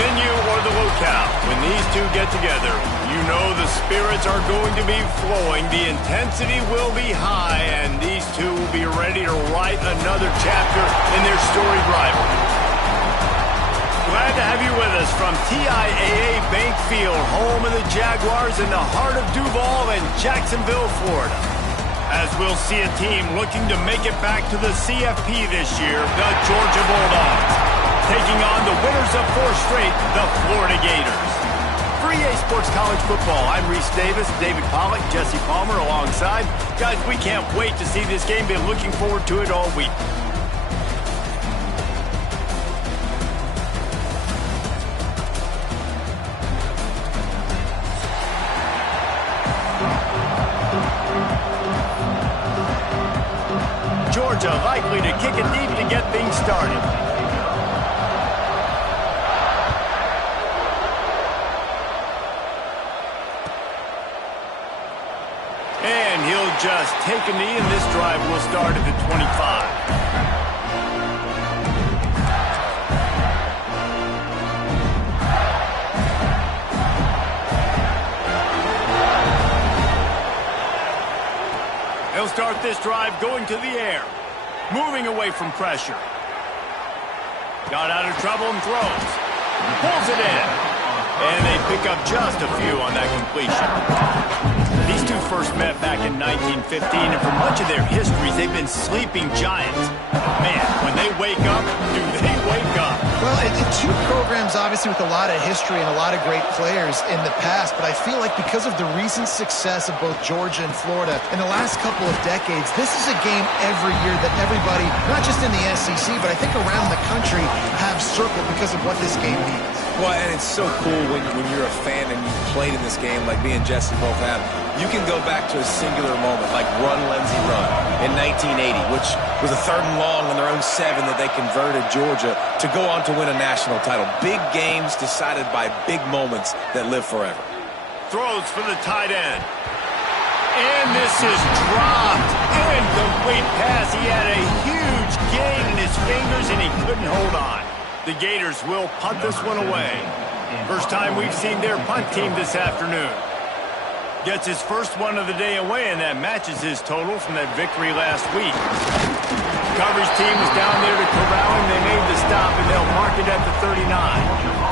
venue or the locale, when these two get together, you know the spirits are going to be flowing, the intensity will be high, and these two will be ready to write another chapter in their storied rivalry. Glad to have you with us from TIAA Bank Field, home of the Jaguars in the heart of Duval and Jacksonville, Florida. As we'll see a team looking to make it back to the CFB this year, the Georgia Bulldogs, taking on the winners of 4 straight, the Florida Gators. For EA Sports College Football, I'm Reese Davis, David Pollack, Jesse Palmer alongside. Guys, we can't wait to see this game. Been looking forward to it all week. Georgia likely to kick it deep to get things started. And he'll just take a knee, and this drive will start at the 25. start this drive going to the air. Moving away from pressure. Got out of trouble and throws. Pulls it in. And they pick up just a few on that completion. These two first met back in 1915, and for much of their histories, they've been sleeping giants. Man, when they wake up, do they wake up? Well, two programs, obviously, with a lot of history and a lot of great players in the past, but I feel like because of the recent success of both Georgia and Florida in the last couple of decades, this is a game every year that everybody, not just in the SEC, but I think around the country, have circled because of what this game means. Well, and it's so cool when you're a fan and you've played in this game like me and Jesse both have. You can go back to a singular moment like Run, Lindsey, Run in 1980, which was a 3rd and long on their own 7 that they converted Georgia to go on to win a national title. Big games decided by big moments that live forever. Throws for the tight end. And this is dropped. Incomplete pass. He had a huge gain in his fingers and he couldn't hold on. The Gators will punt this one away. First time we've seen their punt team this afternoon. Gets his first one of the day away, and that matches his total from that victory last week. Coverage team was down there to corral him. They made the stop, and they'll mark it at the 39.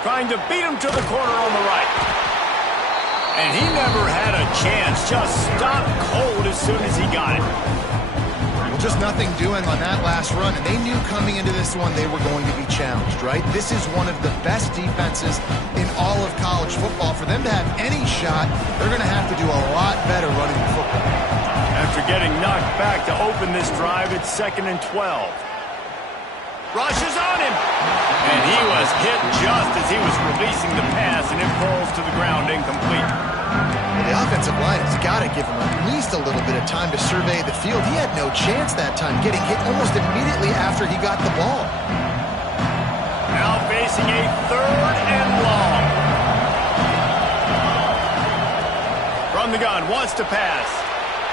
Trying to beat him to the corner on the right. And he never had a chance. Just stopped cold as soon as he got it. Well, just nothing doing on that last run. And they knew coming into this one they were going to be challenged, right? This is one of the best defenses in all of college football. For them to have any shot, they're going to have to do a lot better running the football. After getting knocked back to open this drive, it's 2nd and 12. Rushes on him. And he was hit just as he was releasing the pass, and it falls to the ground incomplete. Well, the offensive line has got to give him at least a little bit of time to survey the field. He had no chance that time, getting hit almost immediately after he got the ball. Now facing a 3rd and long. From the gun, wants to pass.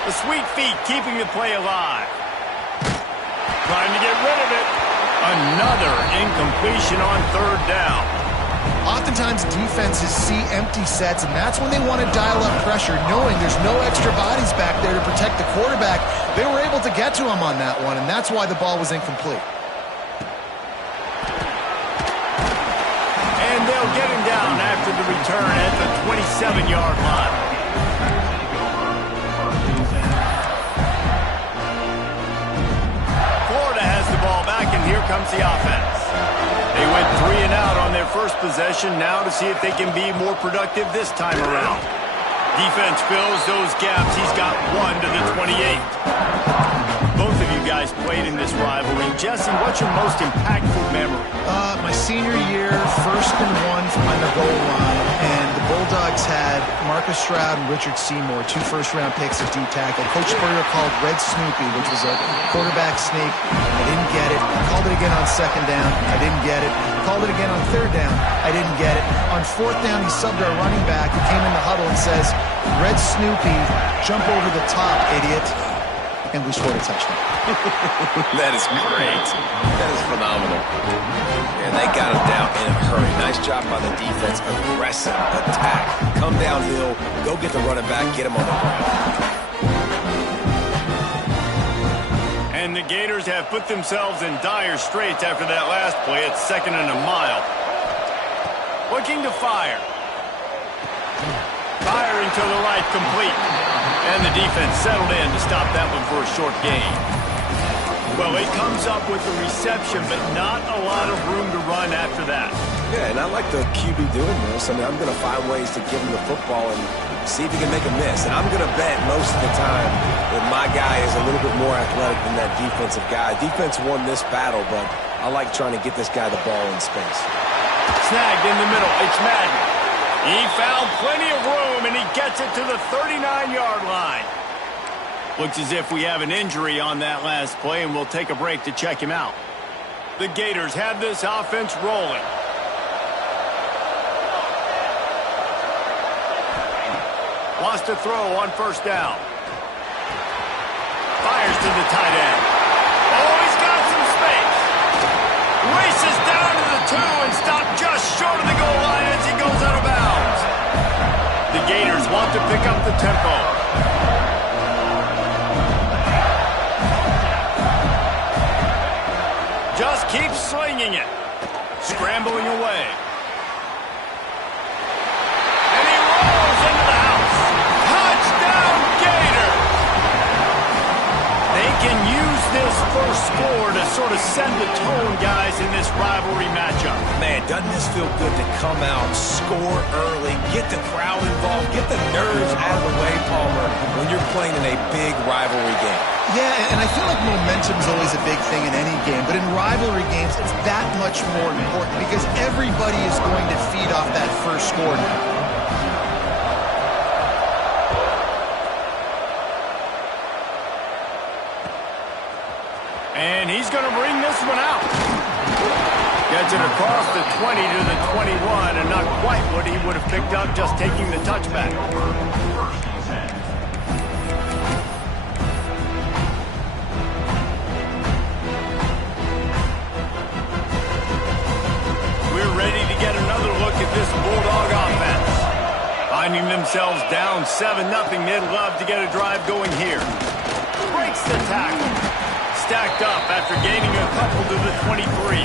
The sweet feet keeping the play alive. Trying to get rid of it. Another incompletion on 3rd down. Oftentimes defenses see empty sets, and that's when they want to dial up pressure, knowing there's no extra bodies back there to protect the quarterback. They were able to get to him on that one, and that's why the ball was incomplete. And they'll get him down after the return at the 27-yard line. Here comes the offense. They went 3 and out on their first possession, now to see if they can be more productive this time around. Defense fills those gaps. He's got 1 to the 28. Both of you guys played in this rivalry. Jesse, what's your most impactful memory? My senior year, 1st and 1 from the goal line, and the Bulldogs had Marcus Stroud and Richard Seymour, 2 first-round picks at D-tackle. Coach Spurrier called Red Snoopy, which was a quarterback sneak. I didn't get it. Called it again on 2nd down. I didn't get it. Called it again on 3rd down. I didn't get it. On 4th down, he subbed our running back who came in the huddle and says, Red Snoopy, jump over the top, idiot. And we scored a touchdown. That is great. That is phenomenal. And they got him down in a hurry. Nice job by the defense. Aggressive attack. Come downhill. Go get the running back. Get him on the ground. And the Gators have put themselves in dire straits after that last play. It's 2nd and a mile. Looking to fire. Firing to the right, complete. And the defense settled in to stop that one for a short gain. Well, he comes up with the reception, but not a lot of room to run after that. Yeah, and I like the QB doing this. I mean, I'm going to find ways to give him the football and see if he can make a miss. And I'm going to bet most of the time that my guy is a little bit more athletic than that defensive guy. Defense won this battle, but I like trying to get this guy the ball in space. Snagged in the middle. It's Madden. He found plenty of room, and he gets it to the 39-yard line. Looks as if we have an injury on that last play, and we'll take a break to check him out. The Gators have this offense rolling. Wants to throw on first down. Fires to the tight end. Oh, he's got some space. Races down to the 2 and stopped just short of the goal line as he goes out of bounds. The Gators want to pick up the tempo. Just keeps slinging it. Scrambling away. And he rolls into the house. Touchdown, Gators! They can use this first score to sort of set the tone, guys, in this rivalry matchup. Man, doesn't this feel good to come out, score early, get the crowd involved, get the nerves out of the way, Palmer, when you're playing in a big rivalry game? Yeah, and I feel like momentum's always a big thing in any game, but in rivalry games, it's that much more important because everybody is going to feed off that first score now. And he's going to bring this one out. Gets it across the 20 to the 21, and not quite what he would have picked up just taking the touchback. We're ready to get another look at this Bulldog offense. Finding themselves down 7-0, they'd love to get a drive going here. Breaks the tackle. Stacked up after gaining a couple to the 23.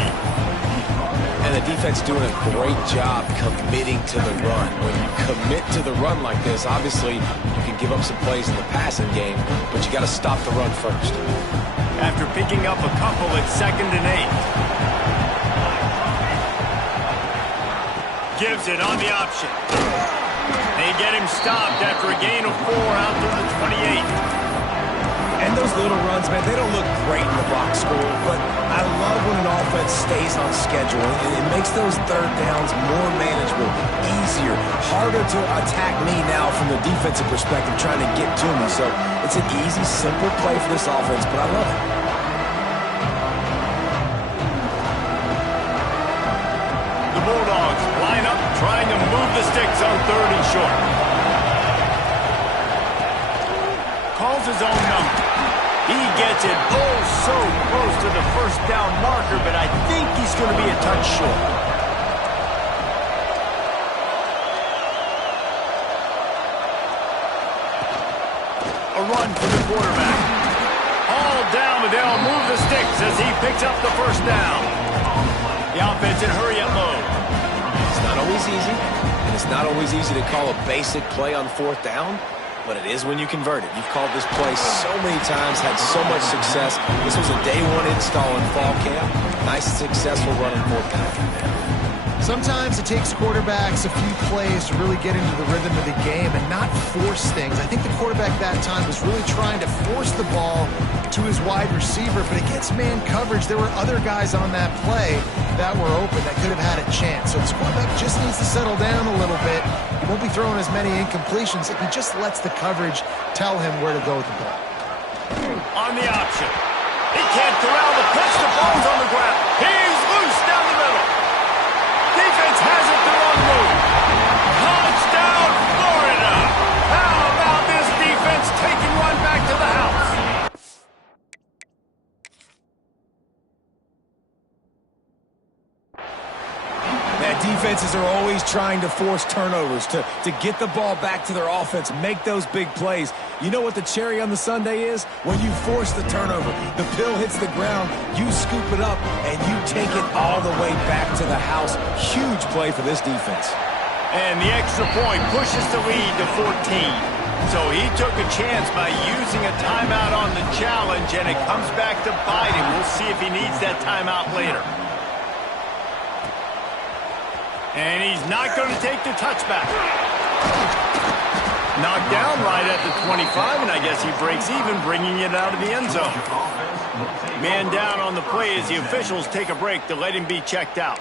And the defense doing a great job committing to the run. When you commit to the run like this, obviously you can give up some plays in the passing game, but you got to stop the run first. After picking up a couple at 2nd and 8. Gives it on the option. They get him stopped after a gain of 4 out to the 28. And those little runs, man, they don't look great in the box score, but I love when an offense stays on schedule, and it makes those third downs more manageable, easier, harder to attack me now from the defensive perspective, trying to get to me. So it's an easy, simple play for this offense, but I love it. The Bulldogs line up, trying to move the sticks on 3rd and short. Calls his own number. He gets it oh so close to the first down marker, but I think he's going to be a touch short. A run for the quarterback. All down, but they'll move the sticks as he picks up the first down. The offense in hurry-up mode. It's not always easy, and it's not always easy to call a basic play on 4th down. But it is when you convert it. You've called this play so many times, had so much success. This was a day 1 install in fall camp. Nice, successful run on 4th down. Sometimes it takes quarterbacks a few plays to really get into the rhythm of the game and not force things. I think the quarterback that time was really trying to force the ball to his wide receiver, but against man coverage, there were other guys on that play that were open that could have had a chance. So this quarterback just needs to settle down a little bit. He won't be throwing as many incompletions if he just lets the coverage tell him where to go with the ball. On the option. He can't corral the pitch. The ball's on the ground. He's loose down the middle. Defense has it the wrong move. Touchdown, Florida. How about this defense taking one back to the house? Defenses are always trying to force turnovers to get the ball back to their offense, make those big plays. You know what the cherry on the sundae is? When you force the turnover, the pill hits the ground, you scoop it up, and you take it all the way back to the house. Huge play for this defense. And the extra point pushes the lead to 14. So he took a chance by using a timeout on the challenge, and it comes back to bite him. We'll see if he needs that timeout later. And he's not going to take the touchback. Knocked down right at the 25, and I guess he breaks even, bringing it out of the end zone. Man down on the play as the officials take a break to let him be checked out.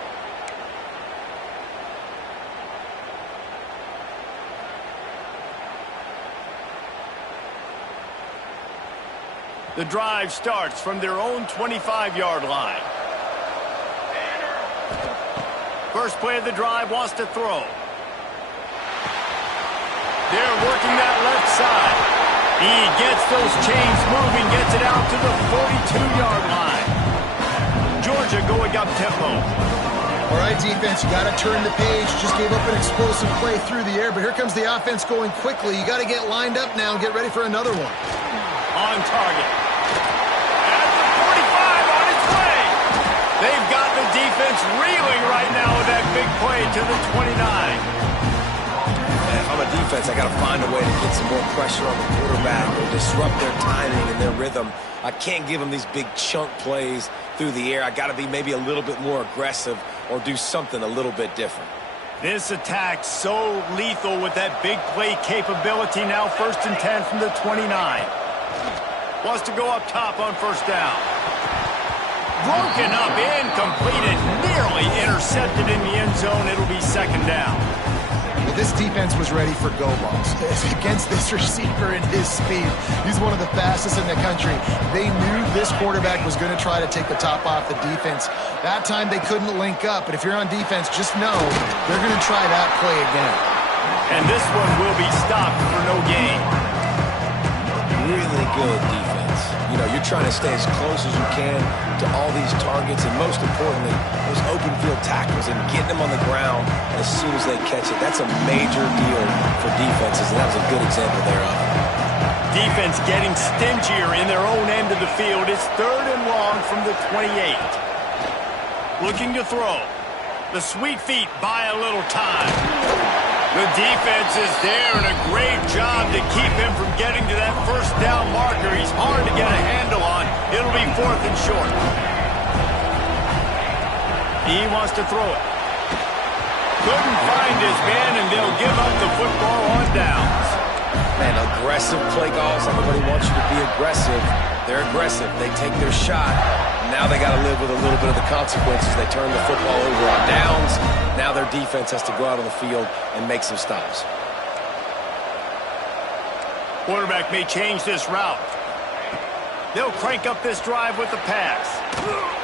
The drive starts from their own 25-yard line. First play of the drive, wants to throw. They're working that left side. He gets those chains moving, gets it out to the 42-yard line. Georgia going up tempo. All right, defense, you got to turn the page. Just gave up an explosive play through the air, but here comes the offense going quickly. You got to get lined up now and get ready for another one. On target. At the 45, on its way. They've got the defense reeling right now with that big play to the 29. If I'm a defense, I got to find a way to get some more pressure on the quarterback or disrupt their timing and their rhythm. I can't give them these big chunk plays through the air. I got to be maybe a little bit more aggressive or do something a little bit different. This attack so lethal with that big play capability. Now 1st and 10 from the 29. Wants to go up top on 1st down. Broken up, incompleted, nearly intercepted in the end zone. It'll be 2nd down. Well, this defense was ready for go balls. Against this receiver and his speed, he's one of the fastest in the country. They knew this quarterback was going to try to take the top off the defense. That time they couldn't link up, but if you're on defense, just know they're going to try that play again. And this one will be stopped for no gain. Really good defense. You know, you're trying to stay as close as you can to all these targets, and most importantly, those open field tackles and getting them on the ground as soon as they catch it. That's a major deal for defenses, and that was a good example thereof. Defense getting stingier in their own end of the field. It's 3rd and long from the 28. Looking to throw. The sweet feet buy a little time. The defense is there, and a great job to keep him from getting to that 1st down marker. He's hard to get a handle on. It'll be 4th and short. He wants to throw it. Couldn't find his man, and they'll give up the football on downs. Man, aggressive play calls. Everybody wants you to be aggressive. They're aggressive. They take their shot. Now they got to live with a little bit of the consequences. They turn the football over on downs. Now their defense has to go out on the field and make some stops. Quarterback may change this route. They'll crank up this drive with the pass.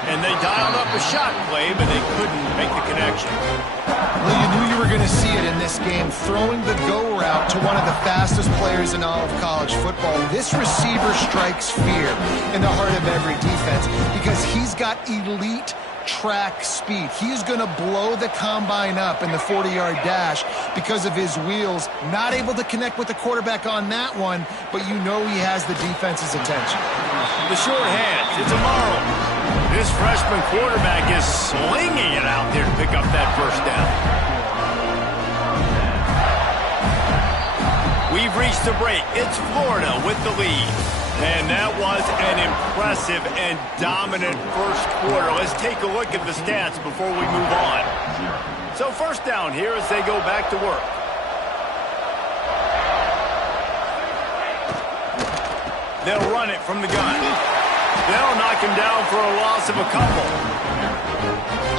And they dialed up a shot play, but they couldn't make the connection. Well, you knew you were going to see it in this game, throwing the go route to one of the fastest players in all of college football. This receiver strikes fear in the heart of every defense because he's got elite track speed. He's going to blow the combine up in the 40-yard dash because of his wheels. Not able to connect with the quarterback on that one, but you know he has the defense's attention. The short hands, it's Amaro. This freshman quarterback is slinging it out there to pick up that 1st down. We've reached the break. It's Florida with the lead. And that was an impressive and dominant 1st quarter. Let's take a look at the stats before we move on. So 1st down here as they go back to work. They'll run it from the gun. They'll knock him down for a loss of a couple.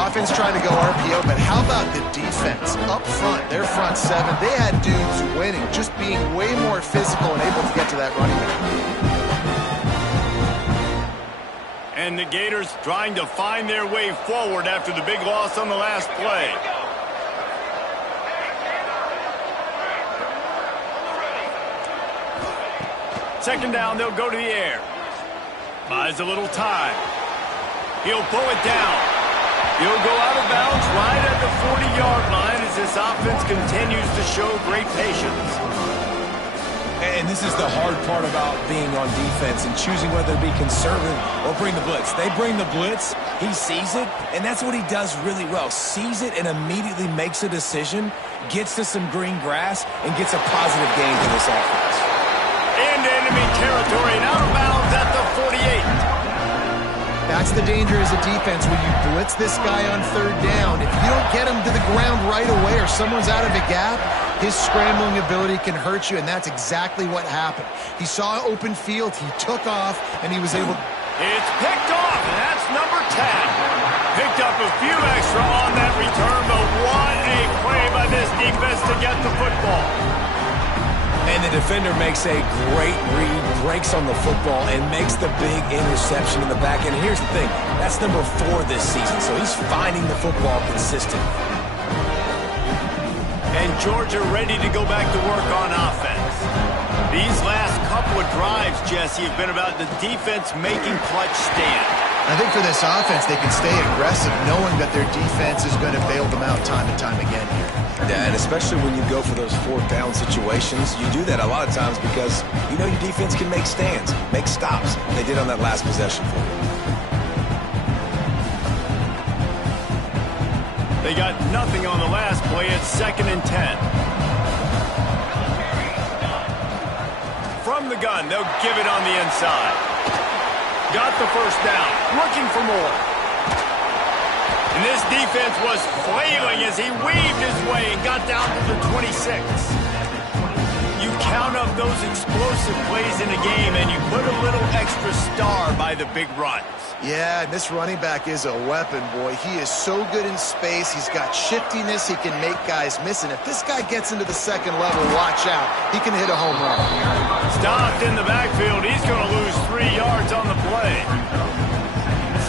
Offense trying to go RPO, but how about the defense up front? Their front 7, they had dudes winning, just being way more physical and able to get to that running back. And the Gators trying to find their way forward after the big loss on the last play. Second down, they'll go to the air. Buys a little time. He'll pull it down. He'll go out of bounds right at the 40-yard line as this offense continues to show great patience. And this is the hard part about being on defense and choosing whether to be conservative or bring the blitz. They bring the blitz, he sees it, and that's what he does really well. Sees it and immediately makes a decision, gets to some green grass, and gets a positive gain for this offense. Into enemy territory and out of bounds at the 48. That's the danger as a defense when you blitz this guy on 3rd down. If you don't get him to the ground right away or someone's out of a gap, his scrambling ability can hurt you, and that's exactly what happened. He saw open field, he took off, and he was able... It's picked off, and that's number 10. Picked up a few extra on that return, but what a play by this defense to get the football. And the defender makes a great read, breaks on the football, and makes the big interception in the back end. Here's the thing, that's number 4 this season, so he's finding the football consistent. And Georgia ready to go back to work on offense. These last couple of drives, Jesse, have been about the defense making clutch stands. I think for this offense, they can stay aggressive knowing that their defense is going to bail them out time and time again here. Yeah, and especially when you go for those fourth down situations, you do that a lot of times because you know your defense can make stands, make stops. They did on that last possession for you. They got nothing on the last play. It's 2nd and 10. From the gun, they'll give it on the inside. Got the first down, looking for more. And this defense was flailing as he weaved his way and got down to the 26. You count up those explosive plays in a game and you put a little extra star by the big runs. Yeah, and this running back is a weapon, boy. He is so good in space. He's got shiftiness. He can make guys miss. And if this guy gets into the second level, watch out. He can hit a home run. Stopped in the backfield. He's going to lose 3 yards on the play.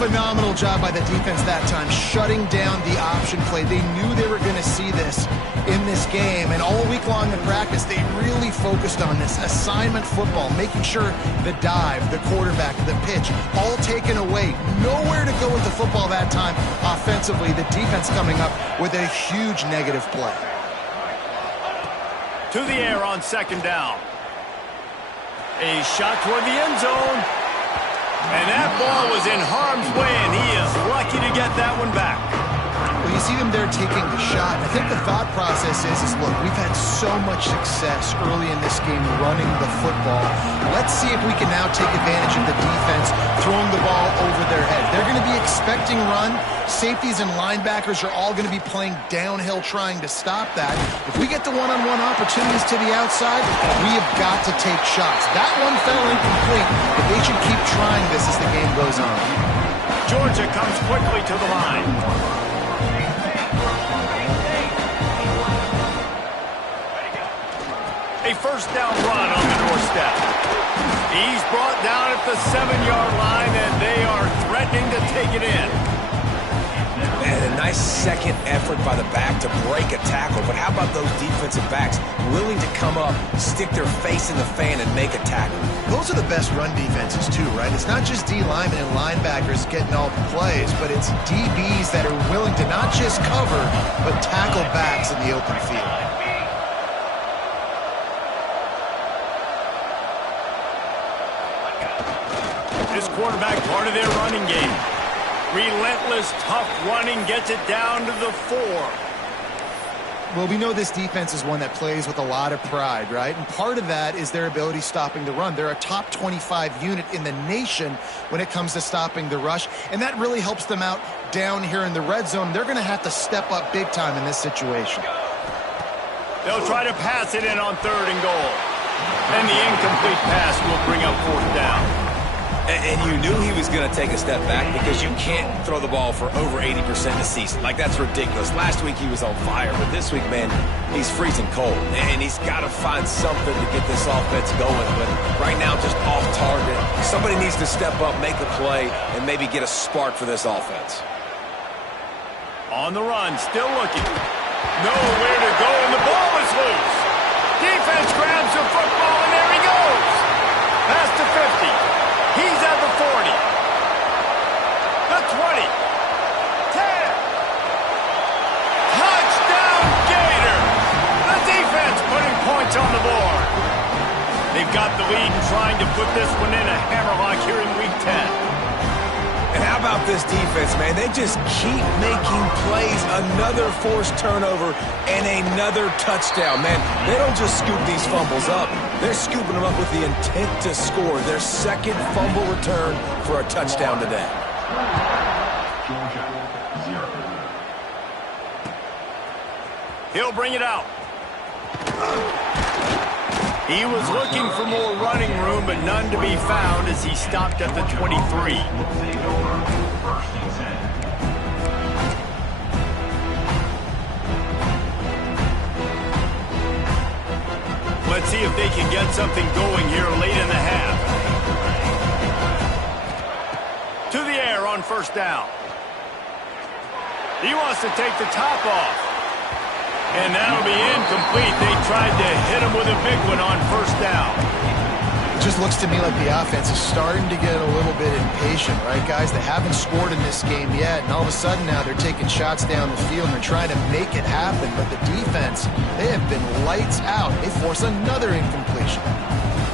Phenomenal job by the defense that time, shutting down the option play. They knew they were going to see this in this game, and all week long in practice, they really focused on this assignment football, making sure the dive, the quarterback, the pitch, all taken away. Nowhere to go with the football that time offensively. The defense coming up with a huge negative play. To the air on 2nd down. A shot toward the end zone. And that ball was in harm's way, and he is lucky to get that one back. Well, you see them there taking the shot. I think the thought process is look, we've had so much success early in this game running the football. Let's see if we can now take advantage of the defense throwing the ball over their head. They're going to be expecting run. Safeties and linebackers are all going to be playing downhill trying to stop that. If we get the one-on-one opportunities to the outside, we have got to take shots. That one fell incomplete, but they should keep trying this as the game goes on. Georgia comes quickly to the line. A first down run on the doorstep. He's brought down at the 7-yard line, and they are threatening to take it in. And a nice second effort by the back to break a tackle. But how about those defensive backs willing to come up, stick their face in the fan, and make a tackle? Those are the best run defenses, too, right? It's not just D linemen and linebackers getting all the plays, but it's DBs that are willing to not just cover, but tackle backs in the open field. This quarterback, part of their running game. Relentless, tough running, gets it down to the 4. Well, we know this defense is one that plays with a lot of pride, right? And part of that is their ability stopping the run. They're a top 25 unit in the nation when it comes to stopping the rush, and that really helps them out down here in the red zone. They're going to have to step up big time in this situation. They'll try to pass it in on 3rd and goal. And the incomplete pass will bring up 4th down. And you knew he was going to take a step back because you can't throw the ball for over 80% a season. Like, that's ridiculous. Last week he was on fire, but this week, man, he's freezing cold. And he's got to find something to get this offense going. But right now, just off target. Somebody needs to step up, make a play, and maybe get a spark for this offense. On the run, still looking. Nowhere to go, and the ball is loose. Defense grabs the football, and there he goes. Pass to 50. He's at the 40. The 20. 10. Touchdown, Gators. The defense putting points on the board. They've got the lead and trying to put this one in a hammerlock here in Week 10. And how about this defense, man? They just keep making plays. Another forced turnover and another touchdown, man. They don't just scoop these fumbles up. They're scooping them up with the intent to score. Their second fumble return for a touchdown today. He'll bring it out. He was looking for more running room, but none to be found as he stopped at the 23. Let's see if they can get something going here late in the half. To the air on 1st down. He wants to take the top off. And that'll be incomplete. They tried to hit him with a big one on first down. It just looks to me like the offense is starting to get a little bit impatient, right, guys? They haven't scored in this game yet, and all of a sudden now they're taking shots down the field and they're trying to make it happen. But the defense, they have been lights out. They force another incompletion.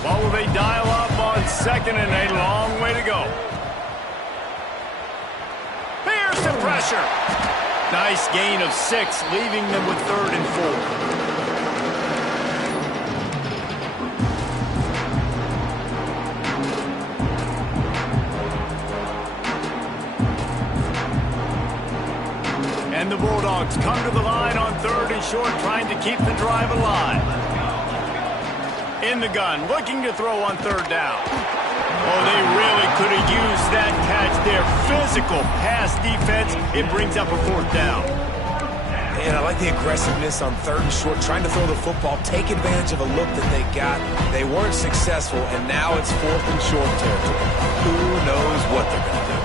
What will they dial up on second and a long way to go? Here's the pressure. Nice gain of 6, leaving them with 3rd and 4. And the Bulldogs come to the line on 3rd and short, trying to keep the drive alive. In the gun, looking to throw on 3rd down. Oh, they really could have used that catch there. Physical pass defense. It brings up a 4th down. And I like the aggressiveness on 3rd and short, trying to throw the football, take advantage of a look that they got. They weren't successful, and now it's 4th and short territory. Who knows what they're going to do?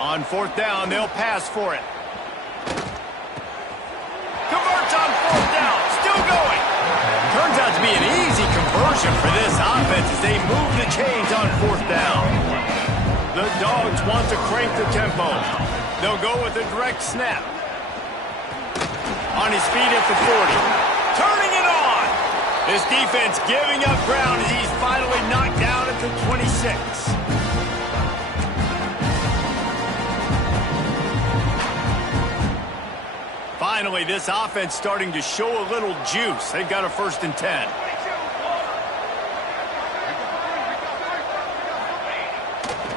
On 4th down, they'll pass for it. Converts on 4th down, still going. Turns out to be an easy conversion for this offense as they move the chains on 4th down. The Dogs want to crank the tempo. They'll go with a direct snap. On his feet at the 40. Turning it on. This defense giving up ground as he's finally knocked down at the 26. Finally, this offense starting to show a little juice. They've got a 1st and 10.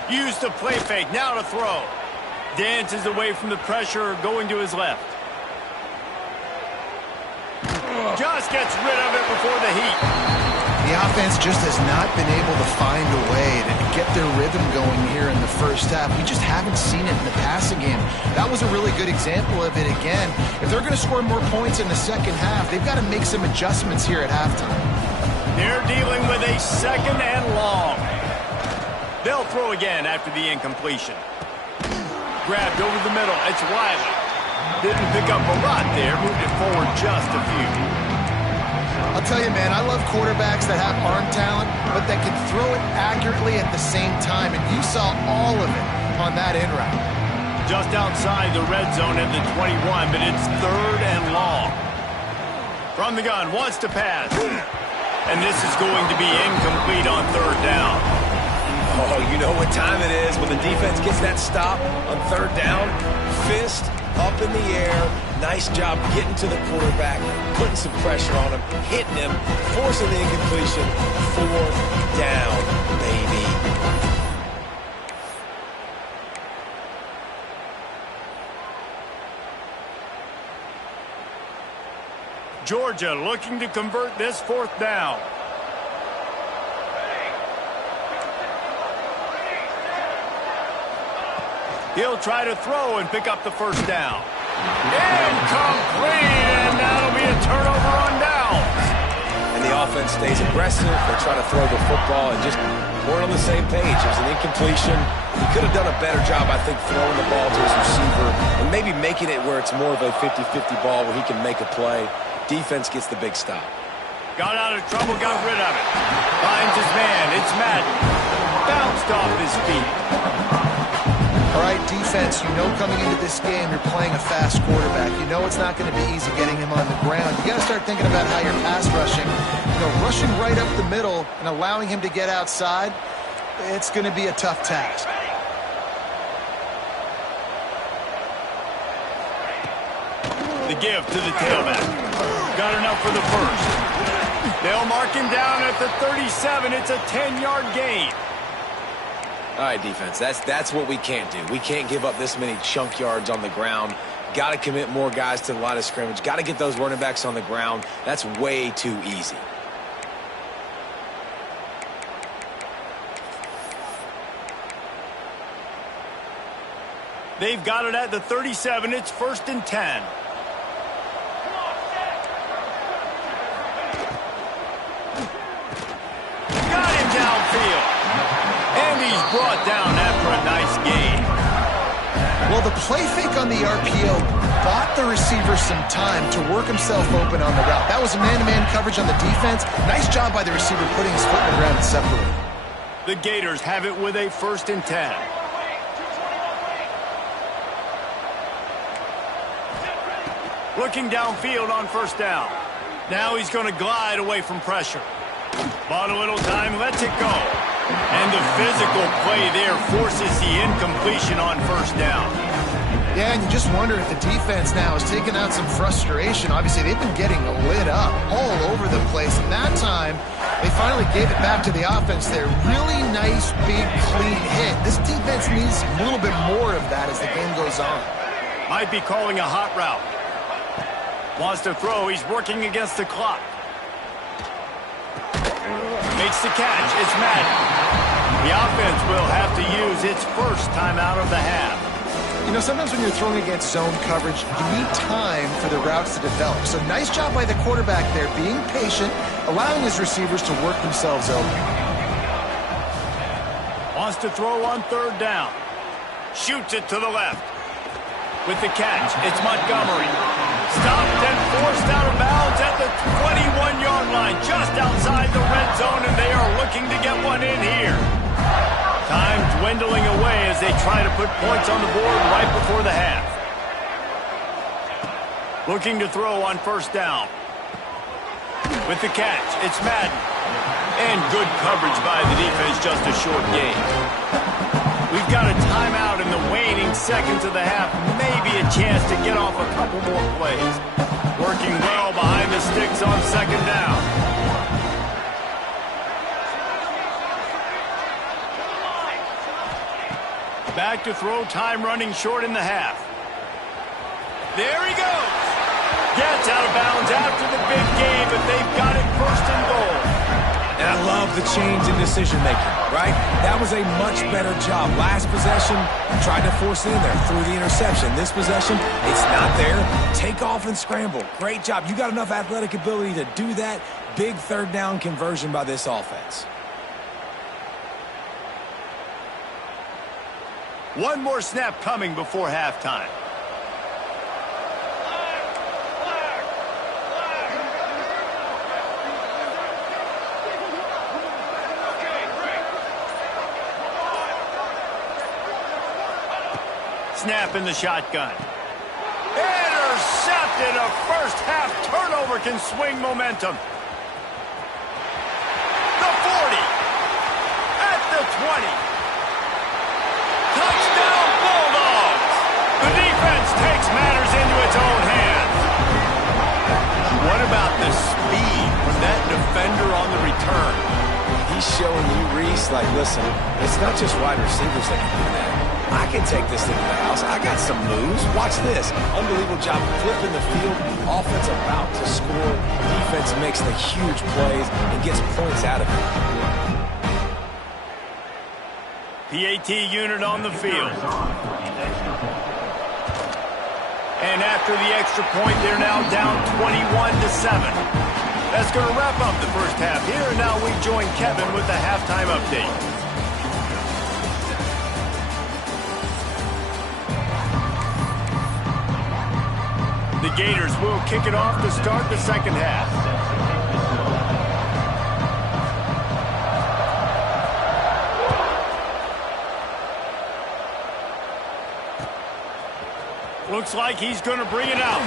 Use the play fake, now to throw. Dances away from the pressure, going to his left. Just gets rid of it before the heat. The offense just has not been able to find a way to get their rhythm going here in the first half. We just haven't seen it in the passing game. That was a really good example of it again. If they're going to score more points in the second half, they've got to make some adjustments here at halftime. They're dealing with a 2nd and long. They'll throw again after the incompletion. Grabbed over the middle. It's Wiley. Didn't pick up a lot there. Moved it forward just a few. I'll tell you, man, I love quarterbacks that have arm talent, but that can throw it accurately at the same time, and you saw all of it on that in route. Just outside the red zone at the 21, but it's 3rd and long. From the gun, wants to pass. And this is going to be incomplete on 3rd down. Oh, you know what time it is when the defense gets that stop on 3rd down. Fist up in the air. Nice job getting to the quarterback, putting some pressure on him, hitting him, forcing the incompletion. 4th down, baby. Georgia looking to convert this 4th down. He'll try to throw and pick up the 1st down. Incomplete, and that'll be a turnover on downs. And the offense stays aggressive. They try to throw the football and just weren't on the same page. It was an incompletion. He could have done a better job, I think, throwing the ball to his receiver and maybe making it where it's more of a 50-50 ball where he can make a play. Defense gets the big stop. Got out of trouble, got rid of it. Finds his man. It's Madden. Bounced off his feet. All right, defense, you know coming into this game you're playing a fast quarterback. You know it's not going to be easy getting him on the ground. You got to start thinking about how you're pass rushing. You know, rushing right up the middle and allowing him to get outside, it's going to be a tough task. The give to the tailback. Got enough for the 1st. They'll mark him down at the 37. It's a 10-yard gain. All right, defense, that's what we can't do. We can't give up this many chunk yards on the ground. Got to commit more guys to the line of scrimmage. Got to get those running backs on the ground. That's way too easy. They've got it at the 37. It's 1st and 10. Got him downfield. And he's brought down after a nice gain. Well, the play fake on the RPO bought the receiver some time to work himself open on the route. That was a man-to-man coverage on the defense. Nice job by the receiver putting his foot in the ground and separating. The Gators have it with a 1st and 10. Looking downfield on 1st down. Now he's going to glide away from pressure. Bought a little time, lets it go. And the physical play there forces the incompletion on 1st down. Yeah, and you just wonder if the defense now has taken out some frustration. Obviously, they've been getting lit up all over the place. And that time, they finally gave it back to the offense there. Really nice, big, clean hit. This defense needs a little bit more of that as the game goes on. Might be calling a hot route. Wants to throw. He's working against the clock. Makes the catch. It's Madden. The offense will have to use its first timeout of the half. You know, sometimes when you're throwing against zone coverage, you need time for the routes to develop. So nice job by the quarterback there, being patient, allowing his receivers to work themselves open. Wants to throw on 3rd down. Shoots it to the left. With the catch, it's Montgomery. Stopped and forced out of bounds at the 21-yard line, just outside the red zone, and they are looking to get one in here. Time dwindling away as they try to put points on the board right before the half. Looking to throw on 1st down. With the catch, it's Madden. And good coverage by the defense, just a short gain. We've got a timeout in the waning seconds of the half. Maybe a chance to get off a couple more plays. Working well behind the sticks on 2nd down. Back to throw, time running short in the half. There he goes. Gets out of bounds after the big game, but they've got it 1st and goal. And I love the change in decision-making, right? That was a much better job. Last possession, tried to force it in there, threw the interception. This possession, it's not there. Take off and scramble. Great job. You got enough athletic ability to do that. Big 3rd down conversion by this offense. One more snap coming before halftime. Snap in the shotgun. Intercepted. A 1st half turnover can swing momentum. The 40. At the 20. Touchdown Bulldogs. The defense takes matters into its own hands. What about the speed from that defender on the return? He's showing you, Reese, like, listen, it's not just wide receivers that can do that. I can take this thing to the house. I got some moves. Watch this. Unbelievable job flipping the field. Offense about to score. Defense makes the huge plays and gets points out of it. PAT unit on the field. And after the extra point, they're now down 21-7. That's going to wrap up the 1st half here. And now we join Kevin with the halftime update. The Gators will kick it off to start the 2nd half. Looks like he's going to bring it out.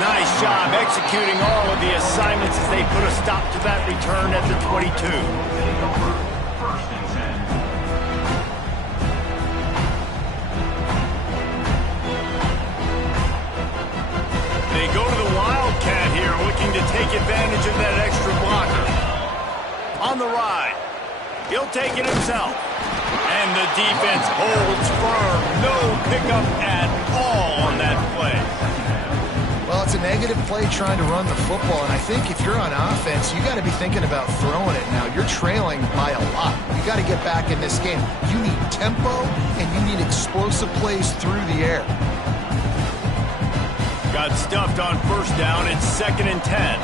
Nice job executing all of the assignments as they put a stop to that return at the 22. They go to the Wildcat here, looking to take advantage of that extra blocker. On the ride. He'll take it himself. And the defense holds firm. No pickup at all on that play. Well, it's a negative play trying to run the football, and I think if you're on offense, you got to be thinking about throwing it now. You're trailing by a lot. You got to get back in this game. You need tempo, and you need explosive plays through the air. Got stuffed on 1st down. It's 2nd and 10.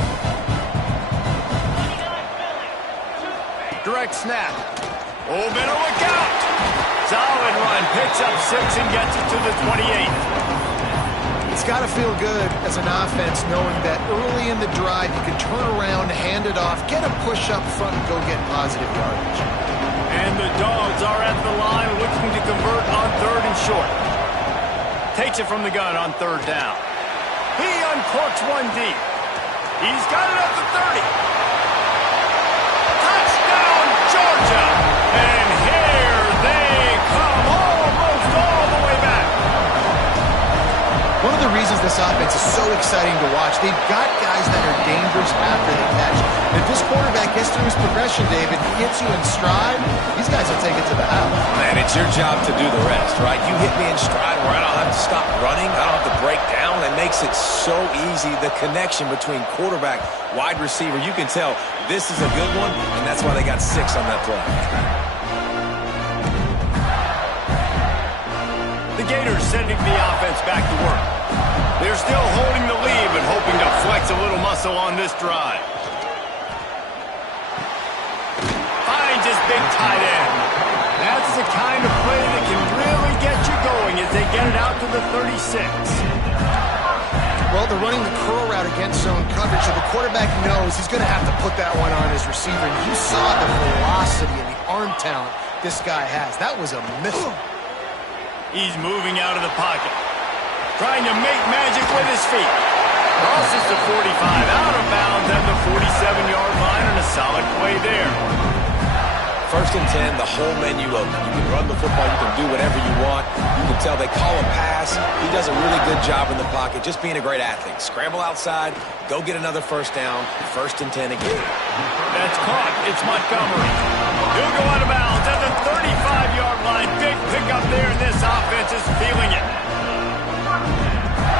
Direct snap. Oh, better look out. Solid run. Picks up 6 and gets it to the 28. It's got to feel good as an offense knowing that early in the drive you can turn around, hand it off, get a push up front, and go get positive yardage. And the Dogs are at the line looking to convert on 3rd and short. Takes it from the gun on 3rd down. He uncorks one deep. He's got it at the 30. Touchdown, Georgia! And here they come, almost all the way back. One of the reasons this offense is so exciting to watch, they've got guys that are dangerous after the catch. And if this quarterback gets through his progression, David, hits you in stride, these guys will take it to the house. Man, it's your job to do the rest, right? You hit me in stride where I don't have to stop running, I don't have to break down. It makes it so easy, the connection between quarterback, wide receiver. You can tell this is a good one, and that's why they got 6 on that play. The Gators sending the offense back to work. They're still holding the lead, but hoping to flex a little muscle on this drive. Finds his big tight end. That's the kind of play that can really get you going as they get it out to the 36. Well, they're running the curl route against zone coverage, so the quarterback knows he's going to have to put that one on his receiver. And you saw the velocity and the arm talent this guy has. That was a missile. He's moving out of the pocket. Trying to make magic with his feet. Crosses the 45 out of bounds at the 47-yard line, and a solid play there. 1st and 10, the whole menu open. You can run the football, you can do whatever you want. You can tell they call a pass. He does a really good job in the pocket, just being a great athlete. Scramble outside, go get another 1st down, 1st and 10 again. That's caught. It's Montgomery. He'll go out of bounds at the 35-yard line. Big pickup there, and this offense is feeling it.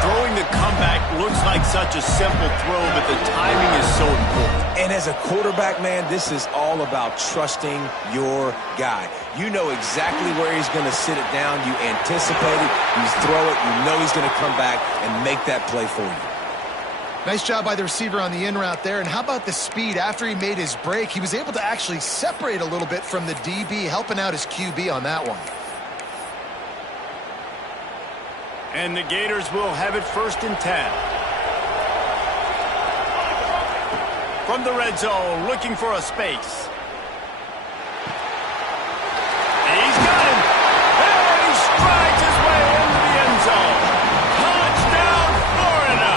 Throwing the comeback looks like such a simple throw, but the timing is so important. And as a quarterback, man, this is all about trusting your guy. You know exactly where he's going to sit it down. You anticipate it. You throw it. You know he's going to come back and make that play for you. Nice job by the receiver on the in route there. And how about the speed? After he made his break, he was able to actually separate a little bit from the DB, helping out his QB on that one. And the Gators will have it 1st and 10. From the red zone, looking for a space. He's got him. And he strides his way into the end zone. Touchdown, Florida.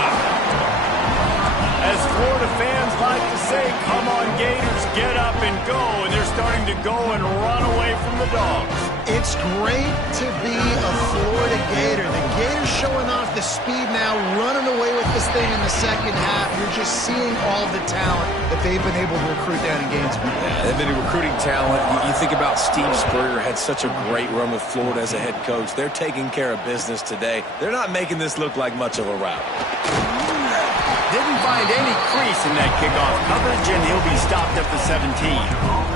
As Florida fans like to say, come on, Gators, get up and go. And they're starting to go and run away from the Dogs. It's great to be a Florida Gator. The Gators showing off the speed now, running away with this thing in the second half. You're just seeing all the talent that they've been able to recruit down in Gainesville. Yeah, they've been recruiting talent. You think about Steve Spurrier, had such a great run with Florida as a head coach. They're taking care of business today. They're not making this look like much of a route. Didn't find any crease in that kickoff coverage, and he'll be stopped at the 17.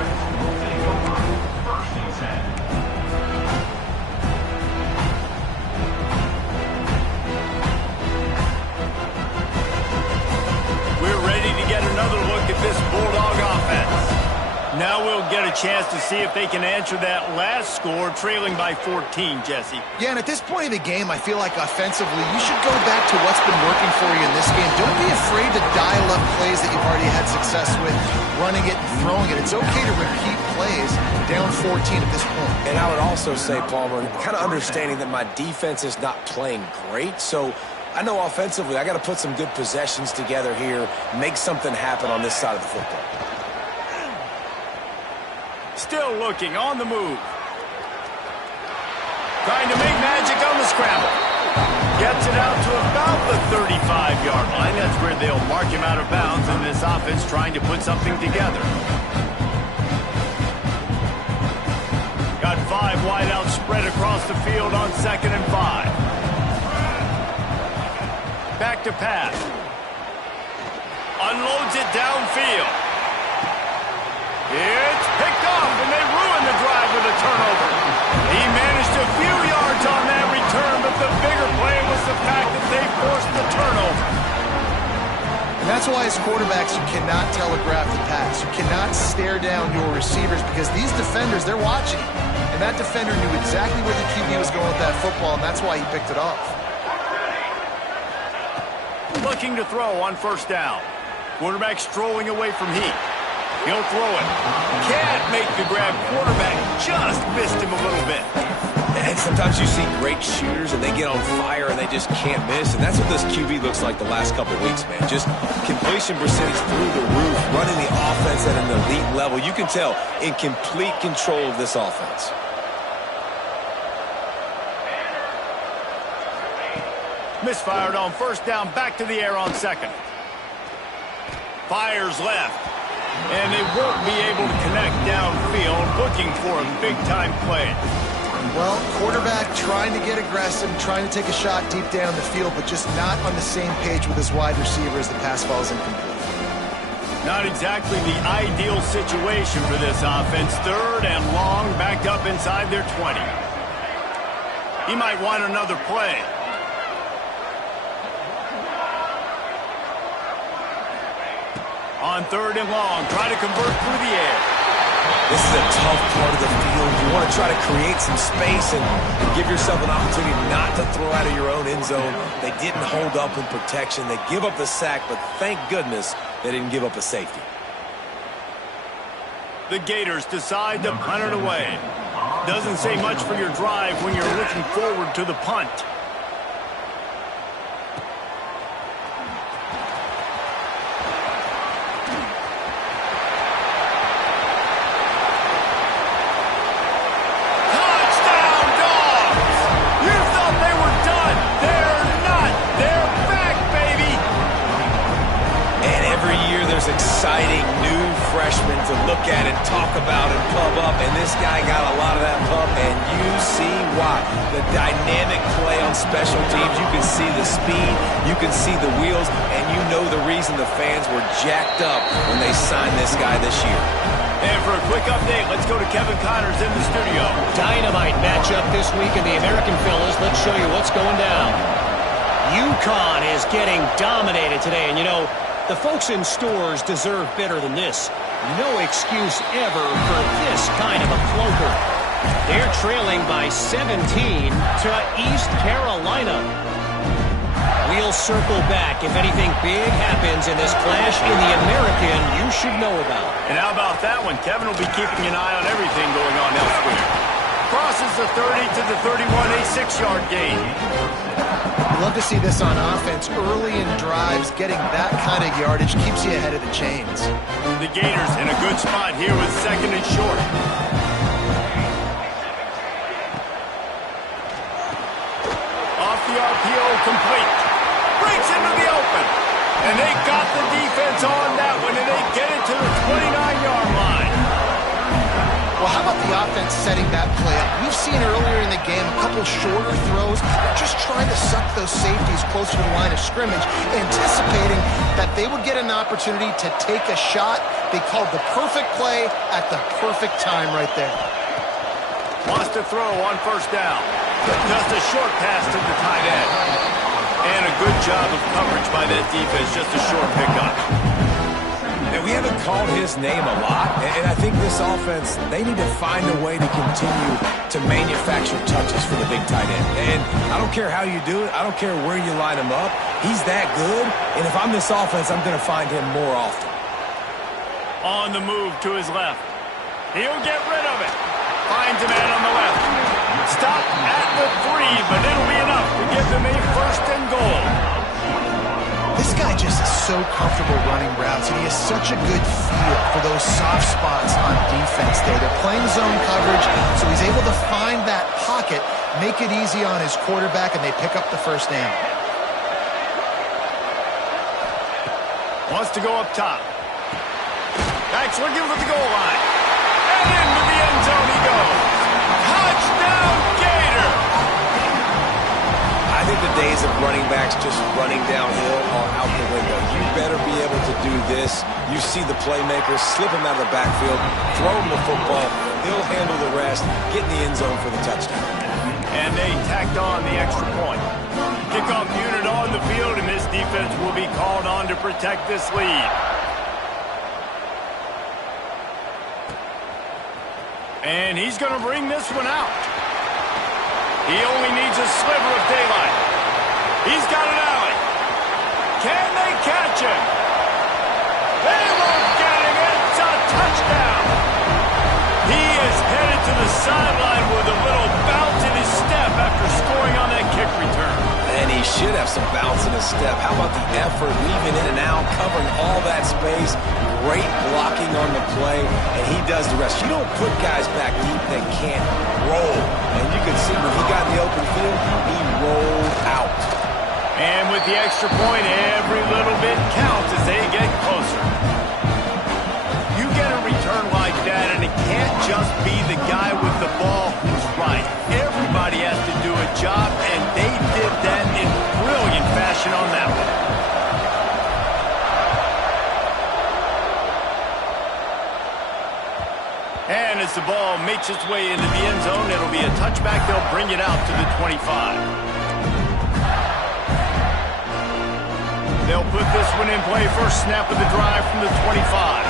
Another look at this Bulldog offense. Now we'll get a chance to see if they can answer that last score, trailing by 14, Jesse. Yeah, and at this point of the game, I feel like offensively, you should go back to what's been working for you in this game. Don't be afraid to dial up plays that you've already had success with, running it and throwing it. It's okay to repeat plays down 14 at this point. And I would also say, Palmer, kind of understanding that my defense is not playing great, so I know offensively I got to put some good possessions together here, make something happen on this side of the football. Still looking on the move. Trying to make magic on the scramble. Gets it out to about the 35-yard line. That's where they'll mark him out of bounds, and this offense trying to put something together. Got 5 wideouts spread across the field on 2nd and 5. Back to pass. Unloads it downfield. It's picked off, and they ruin the drive with a turnover. He managed a few yards on that return, but the bigger play was the fact that they forced the turnover. And that's why as quarterbacks, you cannot telegraph the pass. You cannot stare down your receivers because these defenders, they're watching. And that defender knew exactly where the QB was going with that football, and that's why he picked it off. Looking to throw on first down. Quarterback strolling away from heat. He'll throw it. Can't make the grab. Quarterback just missed him a little bit. And sometimes you see great shooters and they get on fire and they just can't miss. And that's what this QB looks like the last couple of weeks, man. Just completion percentage through the roof, running the offense at an elite level. You can tell in complete control of this offense. Misfired on first down, back to the air on second. Fires left. And they won't be able to connect downfield, looking for a big-time play. Well, quarterback trying to get aggressive, trying to take a shot deep down the field, but just not on the same page with his wide receiver as the pass ball is incomplete. Not exactly the ideal situation for this offense. Third and long, backed up inside their 20. He might want another play. On third and long, try to convert through the air. This is a tough part of the field. You want to try to create some space and give yourself an opportunity not to throw out of your own end zone. They didn't hold up in protection. They give up the sack, but thank goodness they didn't give up a safety. The Gators decide to punt it away. Doesn't say much for your drive when you're looking forward to the punt. Exciting new freshmen to look at and talk about and pub up, and this guy got a lot of that pub, and you see why. The dynamic play on special teams, you can see the speed, you can see the wheels, and you know the reason the fans were jacked up when they signed this guy this year. And for a quick update, let's go to Kevin Connors in the studio. Dynamite matchup this week in the American Fellas. Let's show you what's going down. UConn is getting dominated today, and you know, the folks in stores deserve better than this. No excuse ever for this kind of a clunker. They're trailing by 17 to East Carolina. We'll circle back if anything big happens in this clash in the American you should know about. And how about that one? Kevin will be keeping an eye on everything going on elsewhere. Crosses the 30 to the 31, a 6-yard gain. Love to see this on offense. Early in drives, getting that kind of yardage keeps you ahead of the chains. The Gators in a good spot here with second and short. Off the RPO, complete. Breaks into the open. And they got the defense on that one, and they get it to the 29-yard line. Well, how about the offense setting that play up? We've seen earlier in the game a couple shorter throws. They're just trying to suck those safeties closer to the line of scrimmage, anticipating that they would get an opportunity to take a shot. They called the perfect play at the perfect time right there. Wants to throw on first down. Just a short pass to the tight end. And a good job of coverage by that defense, just a short pickup. And we haven't called his name a lot, and I think this offense, they need to find a way to continue to manufacture touches for the big tight end. And I don't care how you do it. I don't care where you line him up. He's that good, and if I'm this offense, I'm going to find him more often. On the move to his left. He'll get rid of it. Finds a man on the left. Stop at the 3, but it'll be enough to give them a first and goal. This guy just is so comfortable running routes, and he has such a good feel for those soft spots on defense there. They're playing zone coverage, so he's able to find that pocket, make it easy on his quarterback, and they pick up the first down. Wants to go up top. Back's looking for the goal line. And into the end zone he goes. Touchdown, Gator! I think the days of running backs just running downhill are out the window. You better be able to do this. You see the playmakers, slip him out of the backfield, throw him the football. He'll handle the rest, get in the end zone for the touchdown. And they tacked on the extra point. kickoff unit on the field, and this defense will be called on to protect this lead. And he's going to bring this one out. He only needs a sliver of daylight. He's got an alley. Can they catch him? They won't get him. It's a touchdown. He is headed to the sideline with a little bounce in his step after scoring on that kick return. And he should have some bounce in his step. How about the effort, weaving in and out, covering all that space, great blocking on the play, and he does the rest. You don't put guys back deep that can't roll. And you can see when he got in the open field, he rolled out. And with the extra point, every little bit counts as they get closer. You get a return like that, and it can't just be the guy with the ball who's right. Everybody has to do a job, and they did that in brilliant fashion on that one. And as the ball makes its way into the end zone, it'll be a touchback. They'll bring it out to the 25. They'll put this one in play. First snap of the drive from the 25.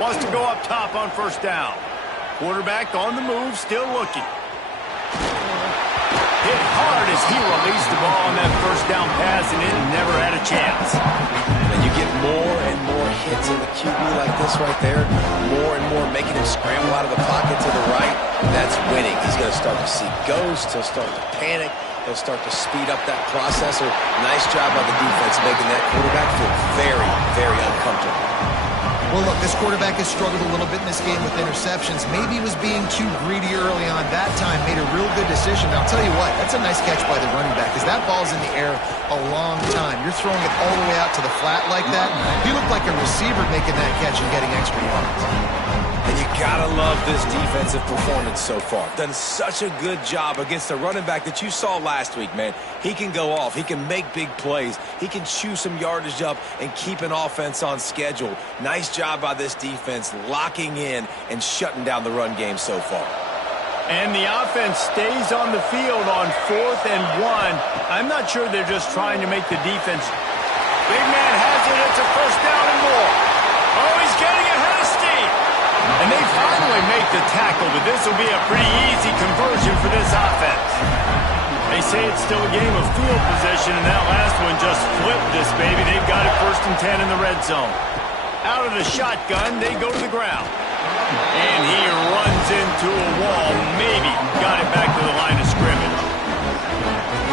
Wants to go up top on first down. Quarterback on the move, still looking. Hit hard as he released the ball on that first down pass, and it never had a chance. And you get more and more hits in the QB like this right there, more and more making him scramble out of the pocket to the right. That's winning. He's going to start to see ghosts. He'll start to panic. He'll start to speed up that processor. Nice job by the defense making that quarterback feel very, very uncomfortable. Well, look, this quarterback has struggled a little bit in this game with interceptions. Maybe he was being too greedy early on. That time made a real good decision. I'll tell you what, that's a nice catch by the running back because that ball's in the air a long time. You're throwing it all the way out to the flat like that. He looked like a receiver making that catch and getting extra yards. And you gotta love this defensive performance so far. Done such a good job against the running back that you saw last week, man. He can go off. He can make big plays. He can chew some yardage up and keep an offense on schedule. Nice job by this defense locking in and shutting down the run game so far. And the offense stays on the field on 4th and 1. I'm not sure they're just trying to make the defense. Big man has it. It's a first down and more. Oh, he's getting ahead of steam. And they finally make the tackle, but this will be a pretty easy conversion for this offense. They say it's still a game of field position, and that last one just flipped this baby. They've got it 1st and 10 in the red zone. Out of the shotgun, they go to the ground. And he runs into a wall, maybe got it back to the line of scrimmage.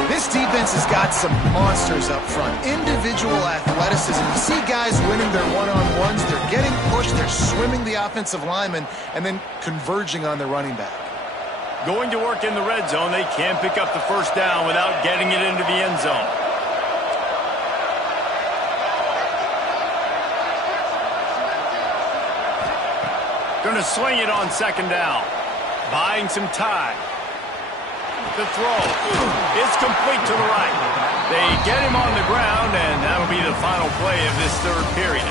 This defense has got some monsters up front. Individual athleticism. You see guys winning their one-on-ones. They're getting pushed. They're swimming the offensive lineman and then converging on the running back. Going to work in the red zone. They can't pick up the first down without getting it into the end zone. Going to sling it on 2nd down. Buying some time. The throw. It's complete to the right. They get him on the ground, and that'll be the final play of this 3rd period.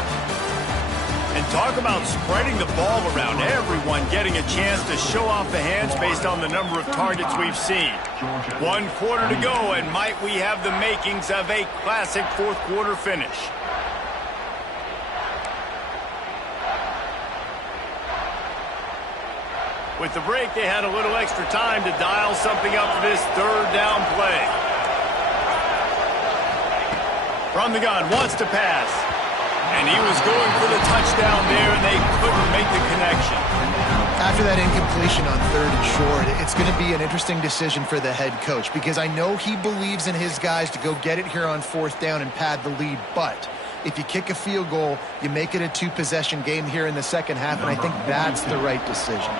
And talk about spreading the ball around. Everyone getting a chance to show off the hands based on the number of targets we've seen. 1 quarter to go, and might we have the makings of a classic 4th quarter finish. With the break, they had a little extra time to dial something up for this 3rd down play. From the gun, wants to pass. And he was going for the touchdown there, and they couldn't make the connection. After that incompletion on 3rd and short, it's going to be an interesting decision for the head coach because I know he believes in his guys to go get it here on 4th down and pad the lead, but if you kick a field goal, you make it a 2-possession game here in the second half, and I think that's the right decision.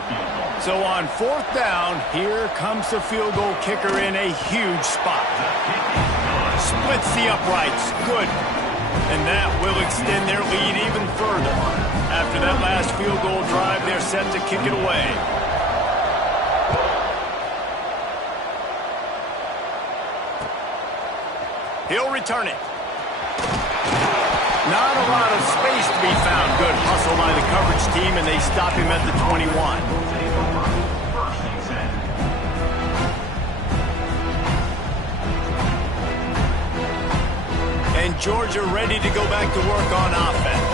So on 4th down, here comes the field goal kicker in a huge spot. Splits the uprights. Good. And that will extend their lead even further. After that last field goal drive, they're set to kick it away. He'll return it. Not a lot of space to be found. Good hustle by the coverage team, and they stop him at the 21. and Georgia ready to go back to work on offense.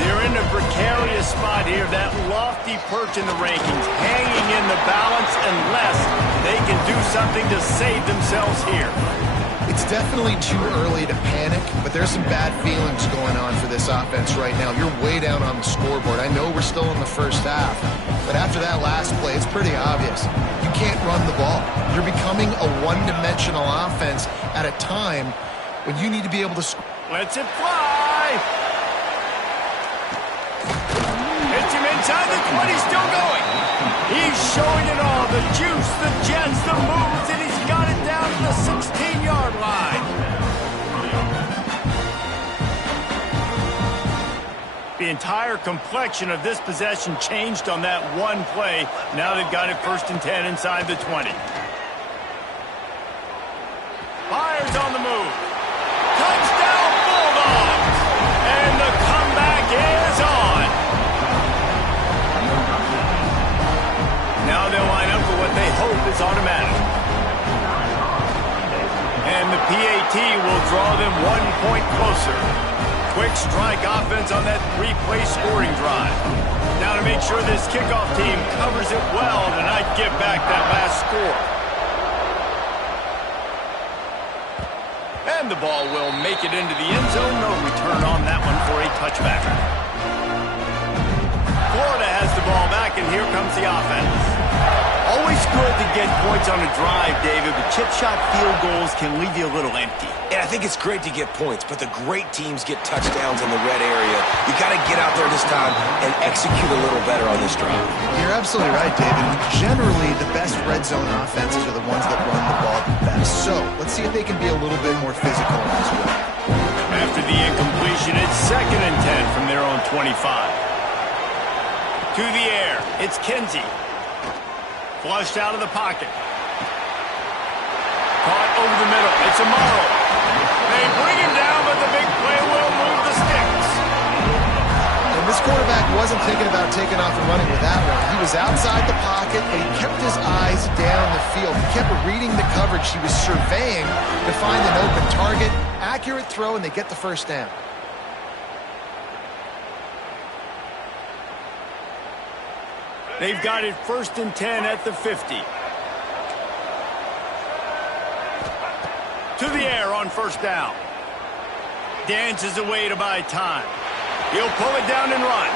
They're in a precarious spot here, that lofty perch in the rankings, hanging in the balance unless they can do something to save themselves here. It's definitely too early to panic, but there's some bad feelings going on for this offense right now. You're way down on the scoreboard. I know we're still in the first half, but after that last play, it's pretty obvious. You can't run the ball. You're becoming a one-dimensional offense at a time when you need to be able to score. Lets it fly. Hits him inside the 20, still going. He's showing it all, the juice, the jets, the moves, and he's got it down to the 16-yard line. The entire complexion of this possession changed on that one play. Now they've got it 1st and 10 inside the 20. Fires on the move. Touchdown Bulldogs! And the comeback is on. Now they'll line up for what they hope is automatic. And the PAT will draw them 1 point closer. Quick strike offense on that 3-play scoring drive. Now to make sure this kickoff team covers it well to not give back that last score. And the ball will make it into the end zone. No return on that one for a touchback. Florida has the ball back, and here comes the offense. Always good to get points on a drive, David, but chip shot field goals can leave you a little empty. Yeah, I think it's great to get points, but the great teams get touchdowns in the red area. You got to get out there this time and execute a little better on this drive. You're absolutely right, David. Generally, the best red zone offenses are the ones that run the ball the best. So, let's see if they can be a little bit more physical in this one. After the incompletion, it's 2nd and 10 from their own 25. To the air, it's Kinsey. Flushed out of the pocket. Caught over the middle. It's Amaro. They bring him down, but the big play will move the sticks. And this quarterback wasn't thinking about taking off and running with that one. He was outside the pocket, and he kept his eyes down the field. He kept reading the coverage. He was surveying to find an open target. Accurate throw, and they get the first down. They've got it 1st and 10 at the 50. To the air on 1st down. Dances away to buy time. He'll pull it down and run.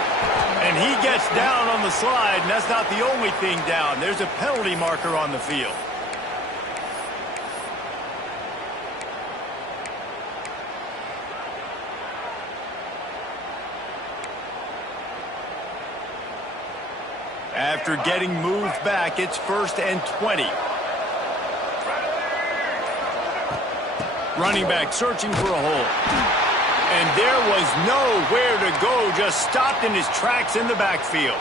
And he gets down on the slide, and that's not the only thing down. There's a penalty marker on the field. After getting moved back, it's 1st and 20. Running back searching for a hole. And there was nowhere to go, just stopped in his tracks in the backfield.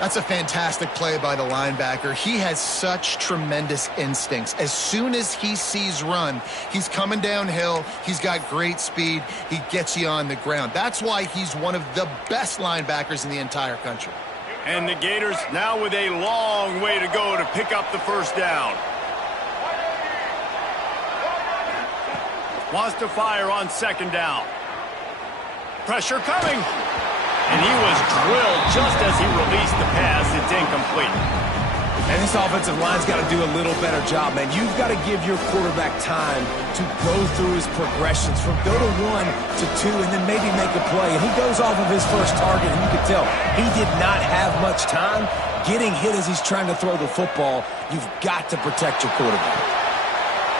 That's a fantastic play by the linebacker. He has such tremendous instincts. As soon as he sees run, he's coming downhill. He's got great speed. He gets you on the ground. That's why he's one of the best linebackers in the entire country. And the Gators now with a long way to go to pick up the 1st down. Wants to fire on 2nd down. Pressure coming. And he was drilled just as he released the pass. It's incomplete. And this offensive line's got to do a little better job, man. You've got to give your quarterback time to go through his progressions from go to 1 to 2 and then maybe make a play. And he goes off of his first target, and you can tell he did not have much time getting hit as he's trying to throw the football. You've got to protect your quarterback.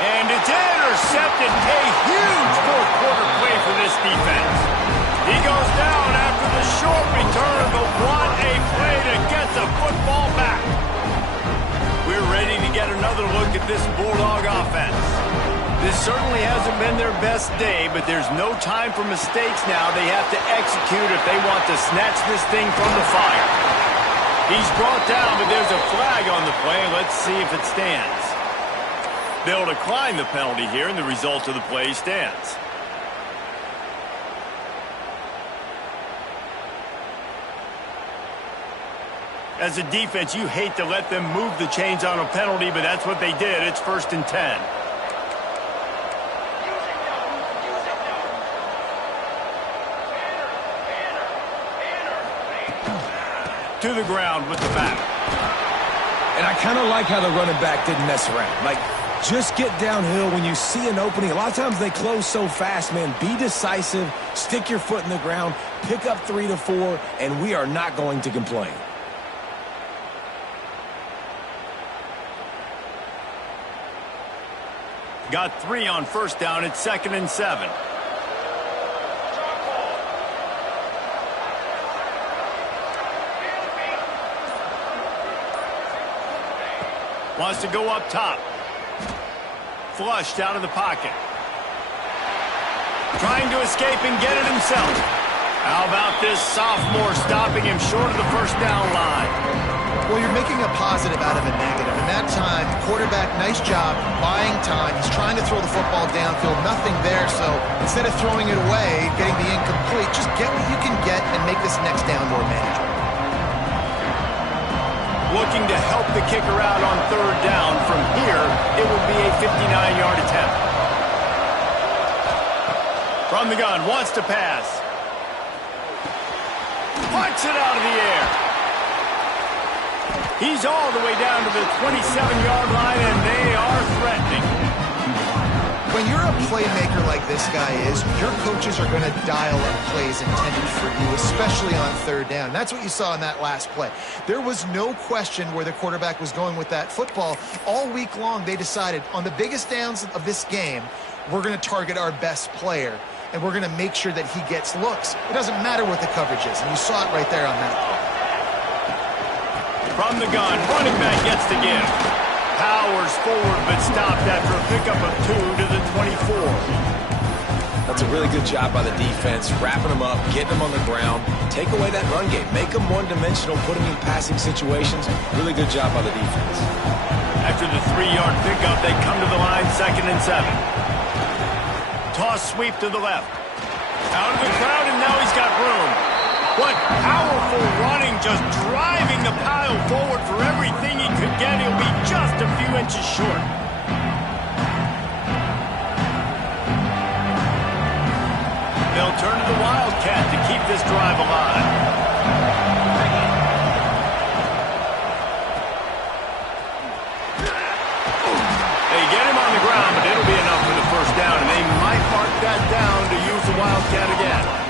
And it's intercepted. A huge 4th-quarter play for this defense. He goes down after the short return, but what a play to get the football back. We're ready to get another look at this Bulldog offense. This certainly hasn't been their best day, but there's no time for mistakes now. They have to execute if they want to snatch this thing from the fire. He's brought down, but there's a flag on the play. Let's see if it stands. They'll decline the penalty here, and the result of the play stands. As a defense, you hate to let them move the chains on a penalty, but that's what they did. It's 1st and 10. To the ground with the back. And I kind of like how the running back didn't mess around. Like, just get downhill when you see an opening. A lot of times they close so fast, man. Be decisive, stick your foot in the ground, pick up 3 to 4, and we are not going to complain. Got 3 on first down. It's 2nd and 7. Wants to go up top. Flushed out of the pocket. Trying to escape and get it himself. How about this sophomore stopping him short of the first down line? Well, you're making a positive out of a negative. In that time, quarterback, nice job, buying time. He's trying to throw the football downfield. Nothing there, so instead of throwing it away, getting the incomplete, just get what you can get and make this next down more manageable. Looking to help the kicker out on 3rd down. From here, it will be a 59-yard attempt. From the gun, wants to pass. Puts it out of the air. He's all the way down to the 27-yard line, and they are threatening. When you're a playmaker like this guy is, your coaches are going to dial up plays intended for you, especially on 3rd down. That's what you saw in that last play. There was no question where the quarterback was going with that football. All week long, they decided on the biggest downs of this game, we're going to target our best player, and we're going to make sure that he gets looks. It doesn't matter what the coverage is, and you saw it right there on that play. From the gun, running back gets to give. Powers forward, but stopped after a pickup of 2 to the 24. That's a really good job by the defense, wrapping them up, getting them on the ground, take away that run game, make them one-dimensional, put them in passing situations. Really good job by the defense. After the 3-yard pickup, they come to the line, 2nd and 7. Toss sweep to the left. Out of the crowd, and now he's got room. What powerful running, just driving the pile forward for everything he could get. He'll be just a few inches short. They'll turn to the Wildcat to keep this drive alive. They get him on the ground, but it'll be enough for the first down, and they might mark that down to use the Wildcat again.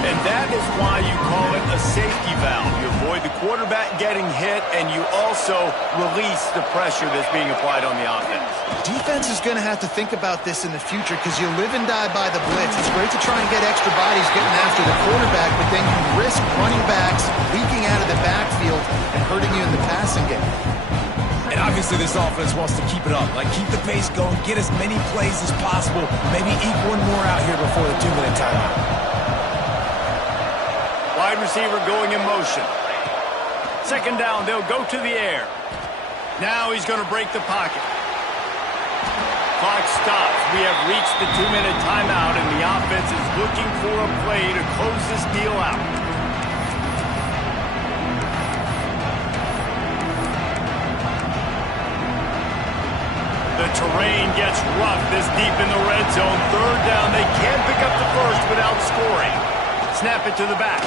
And that is why you call it a safety valve. You avoid the quarterback getting hit, and you also release the pressure that's being applied on the offense. Defense is going to have to think about this in the future because you live and die by the blitz. It's great to try and get extra bodies getting after the quarterback, but then you risk running backs leaking out of the backfield and hurting you in the passing game. And obviously this offense wants to keep it up. Like, keep the pace going, get as many plays as possible, maybe eke one more out here before the 2-minute timeout. Wide receiver going in motion. 2nd down, they'll go to the air. Now he's going to break the pocket. Clock stops. We have reached the 2-minute timeout, and the offense is looking for a play to close this deal out. The terrain gets rough this deep in the red zone. 3rd down, they can't pick up the first without scoring. Snap it to the back.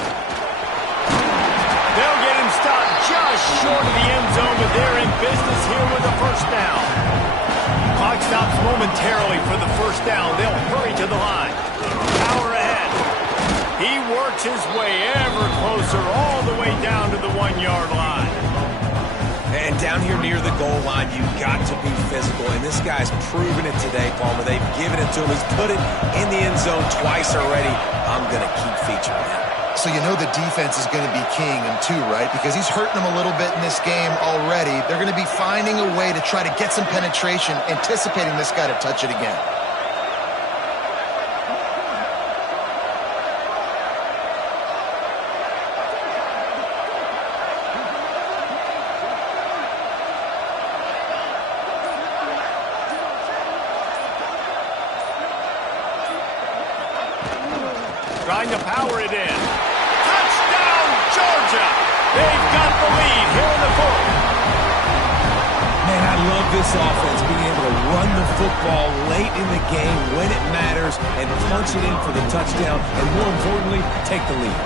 They'll get him stopped just short of the end zone, but they're in business here with a first down. Clock stops momentarily for the first down. They'll hurry to the line. Power ahead. He works his way ever closer all the way down to the 1-yard line. And down here near the goal line, you've got to be physical. And this guy's proven it today, Palmer. They've given it to him. He's put it in the end zone twice already. I'm going to keep featuring him. So you know the defense is going to be keying him too, right? Because he's hurting them a little bit in this game already. They're going to be finding a way to try to get some penetration, anticipating this guy to touch it again. Trying to power it in. Touchdown, Georgia! They've got the lead here in the 4th. Man, I love this offense, being able to run the football late in the game when it matters and punch it in for the touchdown, and more importantly, take the lead.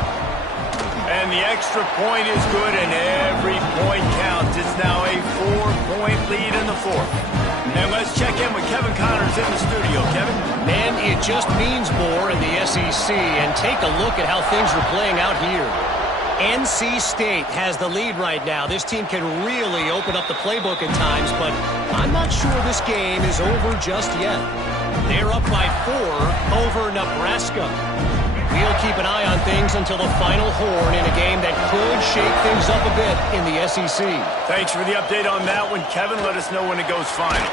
And the extra point is good, and every point counts. It's now a 4-point lead in the fourth. And let's check in with Kevin Connors in the studio. Kevin? Man, it just means more in the SEC. And take a look at how things are playing out here. NC State has the lead right now. This team can really open up the playbook at times, but I'm not sure this game is over just yet. They're up by 4 over Nebraska. We'll keep an eye on things until the final horn in a game that could shake things up a bit in the SEC. Thanks for the update on that one, Kevin. Let us know when it goes final.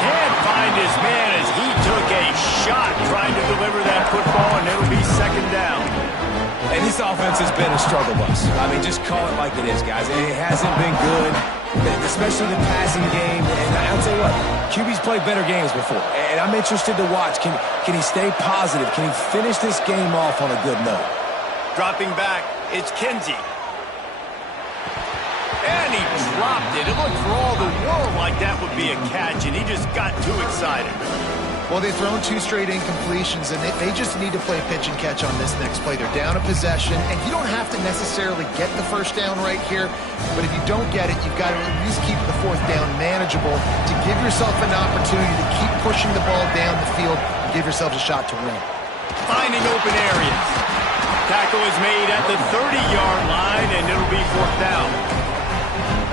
Can't find his man as he took a shot trying to deliver that football, and it'll be second down. And this offense has been a struggle bus. I mean, just call it like it is, guys. It hasn't been good, especially the passing game. And I'll tell you what, QB's played better games before. And I'm interested to watch. Can he stay positive? Can he finish this game off on a good note? Dropping back, it's Kinsey. And he dropped it. It looked for all the world like that would be a catch, and he just got too excited. Well, they've thrown 2 straight incompletions, and they just need to play pitch and catch on this next play. They're down a possession, and you don't have to necessarily get the first down right here, but if you don't get it, you've got to at least keep the 4th down manageable to give yourself an opportunity to keep pushing the ball down the field and give yourselves a shot to win. Finding open areas. Tackle is made at the 30-yard line, and it'll be 4th down.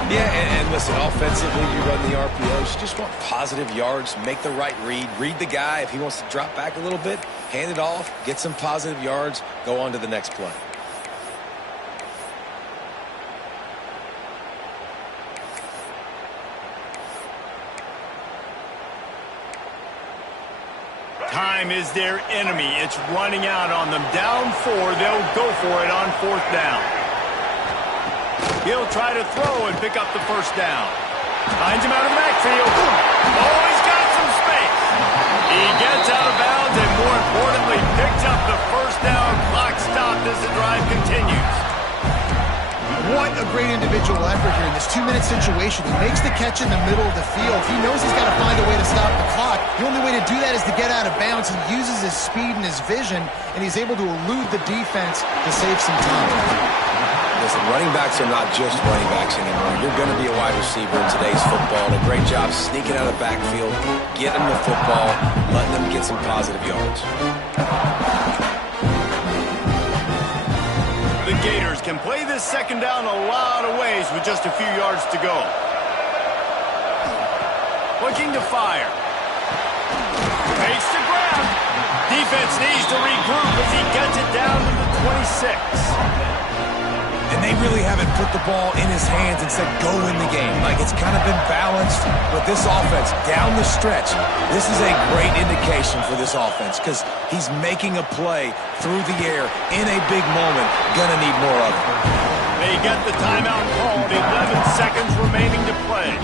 Yeah, and listen, offensively, you run the RPOs. You just want positive yards, make the right read the guy. If he wants to drop back a little bit, hand it off, get some positive yards, go on to the next play. Time is their enemy. It's running out on them. Down 4, they'll go for it on 4th down. He'll try to throw and pick up the first down. Finds him out of the backfield. Oh, he's got some space. He gets out of bounds and, more importantly, picks up the first down. Clock stopped as the drive continues. What a great individual effort here in this 2-minute situation. He makes the catch in the middle of the field. He knows he's got to find a way to stop the clock. The only way to do that is to get out of bounds. He uses his speed and his vision, and he's able to elude the defense to save some time. Listen, running backs are not just running backs anymore. You're going to be a wide receiver in today's football. And a great job sneaking out of the backfield, getting them the football, letting them get some positive yards. The Gators can play this second down a lot of ways with just a few yards to go. Looking to fire. Fakes the grab. Defense needs to regroup as he gets it down to the 26. And they really haven't put the ball in his hands and said, go win the game. Like, it's kind of been balanced, but this offense, down the stretch, this is a great indication for this offense because he's making a play through the air in a big moment. Gonna need more of it. They get the timeout called. 11 seconds remaining to play.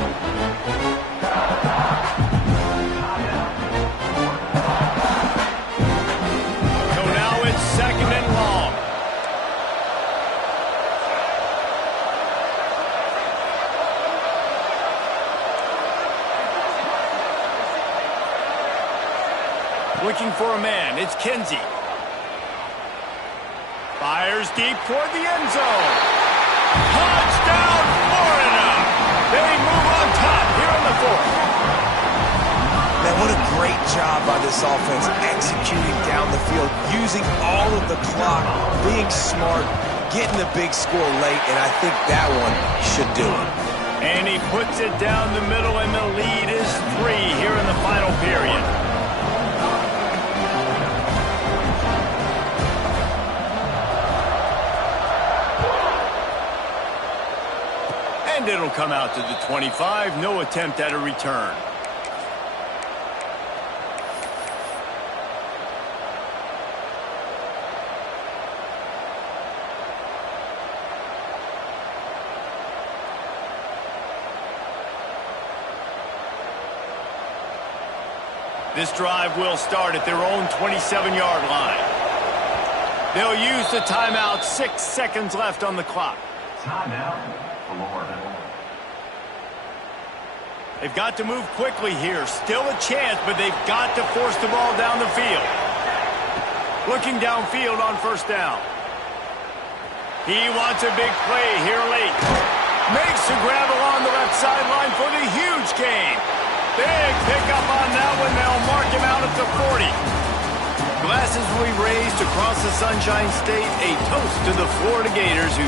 So now it's second and long. Looking for a man. It's Kinsey. Fires deep toward the end zone. Touchdown, Florida! They move on top here in the 4th. Man, what a great job by this offense executing down the field, using all of the clock, being smart, getting the big score late, and I think that one should do it. And he puts it down the middle, and the lead is 3 here in the final period. And it'll come out to the 25. No attempt at a return. This drive will start at their own 27-yard line. They'll use the timeout. 6 seconds left on the clock. Timeout, Florida. They've got to move quickly here. Still a chance, but they've got to force the ball down the field. Looking downfield on first down. He wants a big play here late. Makes a grab along the left sideline for the huge gain. Big pickup on that one. They'll mark him out at the 40. Glasses will be raised across the Sunshine State. A toast to the Florida Gators who